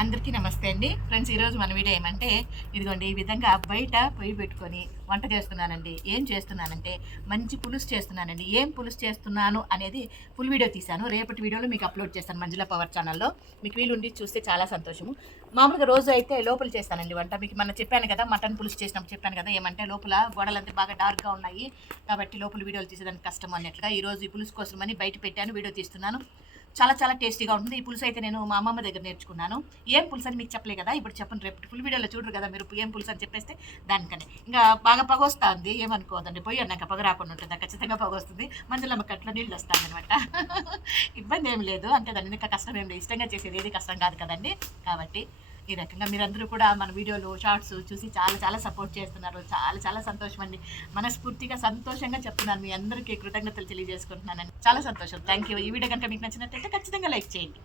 అందరికీ నమస్తే అండి ఫ్రెండ్స్. ఈరోజు మన వీడియో ఏమంటే ఇదిగోండి ఈ విధంగా బయట పొయ్యి పెట్టుకొని వంట చేస్తున్నానండి. ఏం చేస్తున్నానంటే మంచి పులుసు చేస్తున్నానండి. ఏం పులుసు చేస్తున్నాను అనేది ఫుల్ వీడియో తీశాను. రేపటి వీడియోలో మీకు అప్లోడ్ చేస్తాను మంజుల పవర్ ఛానల్లో. మీకు వీలుండి చూస్తే చాలా సంతోషము. మామూలుగా రోజు అయితే లోపల చేస్తానండి వంట. మీకు మన చెప్పాను కదా, మటన్ పులుసు చేసినప్పుడు చెప్పాను కదా, ఏమంటే లోపల గోడలంతా బాగా డార్క్గా ఉన్నాయి కాబట్టి లోపల వీడియోలు తీసేదానికి కష్టం అన్నట్లుగా ఈరోజు ఈ పులుసు కోసమని బయట పెట్టాను, వీడియో తీస్తున్నాను. చాలా చాలా టేస్టీగా ఉంటుంది ఈ పులుసు. అయితే నేను మా అమ్మమ్మ దగ్గర నేర్చుకున్నాను. ఏం పులుసు అని మీకు చెప్పలే కదా, ఇప్పుడు చెప్పండి. రేపు ఫుల్ వీడియోలో చూడరు కదా మీరు ఏం పులుసు అని చెప్పేస్తే దానికనే ఇంకా బాగా పొగ వస్తుంది. ఏమనుకోదండి, పోయి అన్నాక పొగ రాకుండా ఉంటుంది, ఖచ్చితంగా పొగ వస్తుంది. మందులో కట్లో నీళ్ళు వస్తుంది అనమాట. ఇబ్బంది ఏమి లేదు, అంటే దాన్ని ఇంకా కష్టం ఏం లేదు. ఇష్టంగా చేసేది ఏది కష్టం కాదు కదండి. కాబట్టి ఈ రకంగా మీరందరూ కూడా మన వీడియోలు షార్ట్స్ చూసి చాలా చాలా సపోర్ట్ చేస్తున్నారు. చాలా చాలా సంతోషం అండి. మనస్ఫూర్తిగా సంతోషంగా చెప్తున్నాను. మీ అందరికీ కృతజ్ఞతలు తెలియజేసుకుంటున్నానండి. చాలా సంతోషం. Thank you. ఈ వీడియో కనుక మీకు నచ్చినట్లయితే ఖచ్చితంగా లైక్ చేయండి.